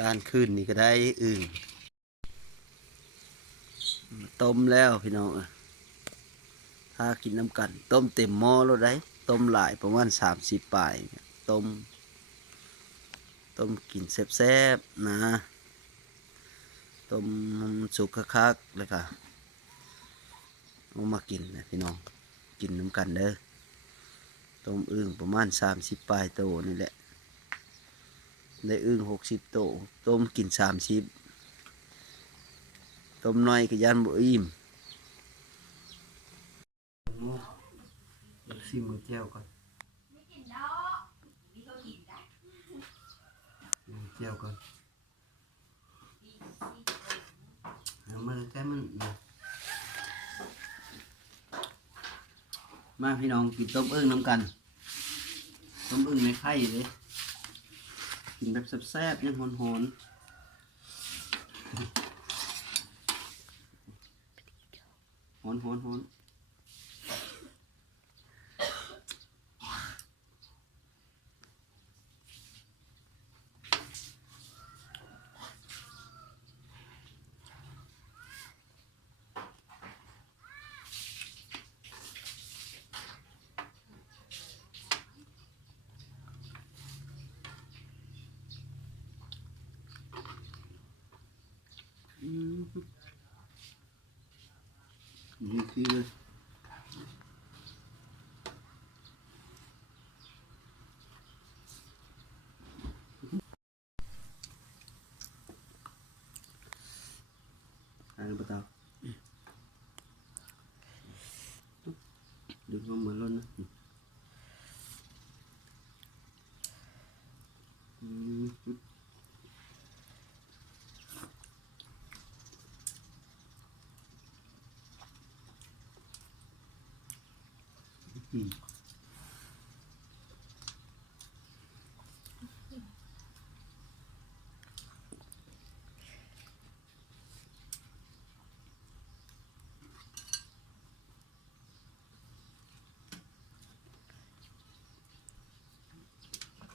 การคืนนี่ก็ได้อึ่งต้มแล้วพี่น้องถ้ากินน้ำกันต้มเต็มหม้อแล้วได้ต้มหลายประมาณ30 ปลายต้มกินแซ่บๆนะต้มสุกคักๆแล้วก็เอามากินนะพี่น้องกินน้ำกันเด้อต้มอึ่งประมาณ30 ปลายโตนี่แหละได้อึ่ง60 โตต้มกิน30ต้มน้อยก็ยันบ่อิ่มชิมแก้วก่อนแก้วก่อนมันแค่มันมาพี่น้องกินต้มอึ่งน้ำกันต้มอึ่งในไข่เลยกินแบบแซ่บๆยังหอนๆหอนนี่คืออะไรปะเตาดูมันเหมือนล้นนะ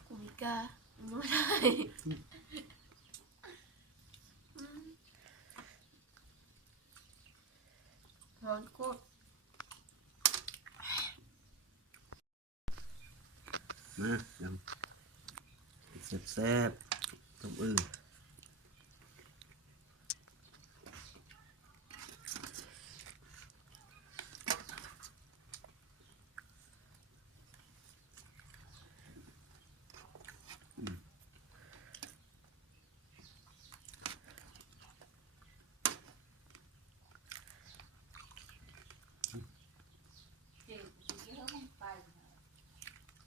กูไม่กล้าไม่ได้ร้อนโคตรมายังแซ่บต้มอึ่ง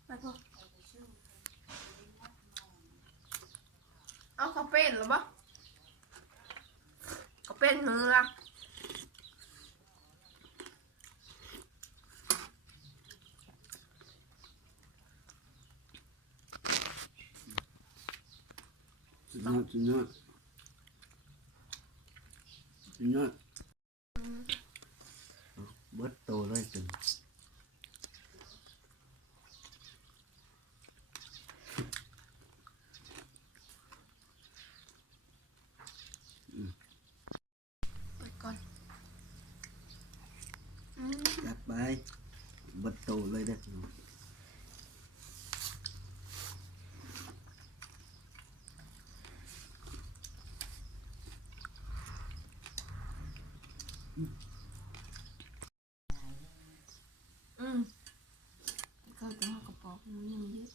ไปพอเอาเขาเป็นหรือปะเขาเป็นมือละสุดยอดเบิดโตเลยจนไปก่อนจัดไปเบิดโตเลยเด้อก็จะเอากระป๋องมันยังเยอะ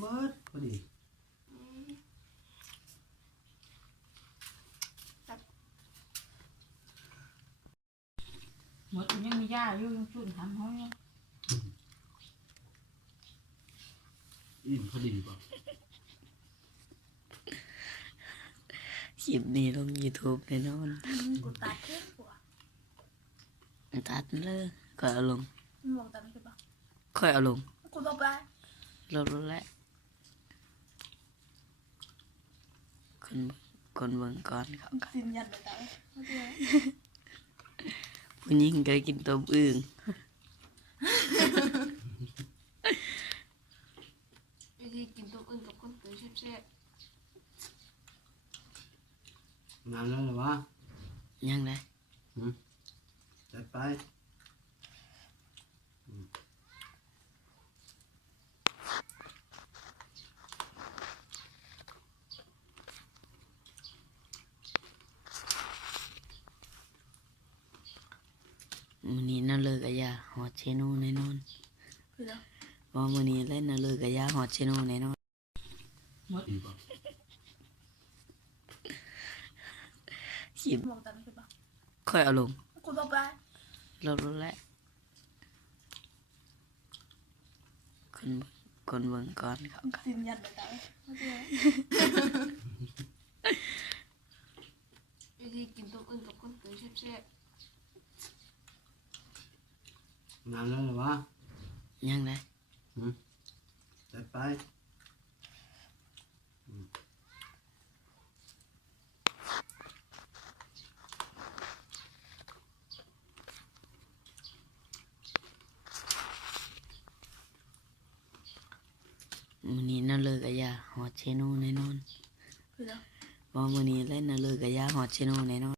เบิดพอดีหมดยังมีย่าอยู่ยังจุ่นทำห้องยัง อิ่มพอดีป่ะ คลิปนี้ลง YouTube แน่นอน กูตัดขึ้นหัว ตัดเลยค่อยเอาลง มึงมองตัดไม่ได้ปะ ค่อยเอาลง กูต้องไป ลดแล้วคนเบิ่งก่อนเขาก็ สินยันไปไหน ผู้หญิงก็กินต้มอึ่ง วิธีกินตัวอื่นกับคนตื่นแซ่บ งานแล้วเหรอวะ ยังไง จัดไปมื้อนี้น่าเลิกกะยาฮอดเชโนแน่นอน ๆคือแล้ว ว่ามื้อนี้เล่นน่าเลิกกะยาฮอดเชโนแน่นอน หมด คลิป มองตาไม่เป็นปะ ค่อยเอาลง คุณบอกไป เรารู้แล้วคนเบิ่งก่อนเขาก็ ซิมยันไปได้ไม่ใช่วิธีกินตัวอื่นกับคนตื่นแซ่บ งานแล้วเหรอวะ ยังไง จัดไปมื้อนี้น่าเลิกกะยาฮอดเชโนแน่นอน ๆคือแล้ว ว่ามื้อนี้เล่นน่าเลิกกะยาฮอดเชโนแน่นอน